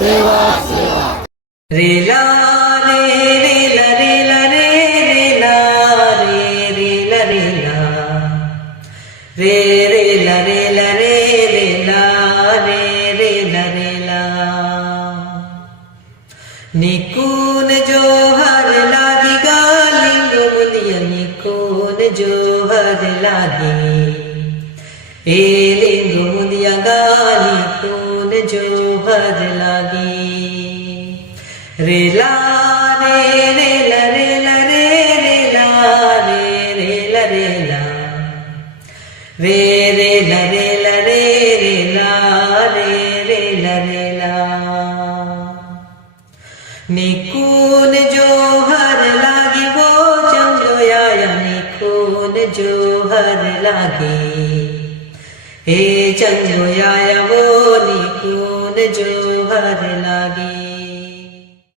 सेवा सेवा रेला रे रेला रेला रे रेला रे रेला रेला रे रेला रेला रे रेला रे रेला रेला निकून जो हर लागी गालिंग मुनिया निकून जो हर लागी ए लिंग मुनिया गाली कून जो हर लागी रेला रे रेला रेला रे रेला रे रेला रेला रे रेला रेला रे रेला रे रेला रेला निकून जो हर लागी वो चंगोया निकून जो हर लागी हे चंगोया वो निकून जो हर लागी